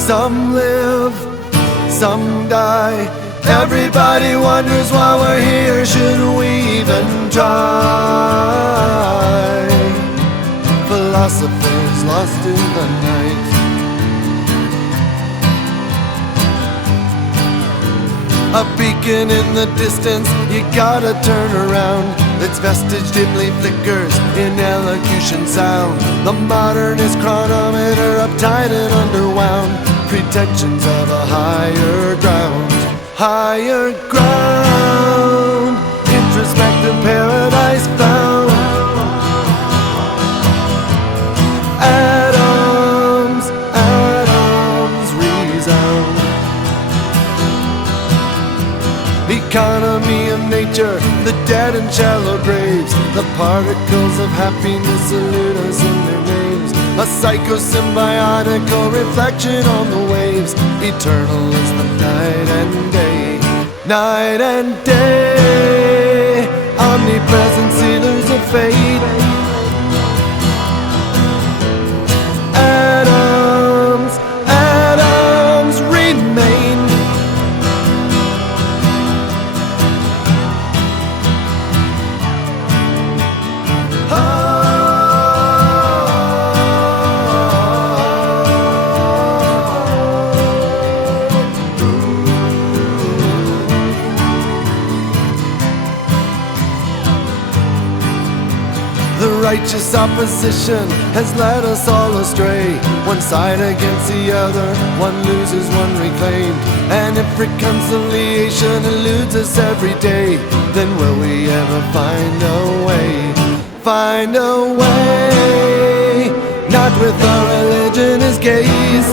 Some live, some die. Everybody wonders why we're here. Should we even try? Philosophers lost in the night. A beacon in the distance, you gotta turn around. Its vestige dimly flickers in elocution sound. The modernist chronometer uptight and underwound. Pretensions of a higher ground. Higher ground. Introspective paradise found. Atoms, atoms resound. Economy of nature, the dead and shallow graves. The particles of happiness salute us in their names. A psychosymbiotical reflection on the waves. Eternal is the night and day. Night and day. Omnipresent sealers of fate. Atoms, atoms remain. Righteous opposition has led us all astray. One side against the other, one loses, one reclaimed. And if reconciliation eludes us every day, then will we ever find a way? Find a way, not with our religion as gaze.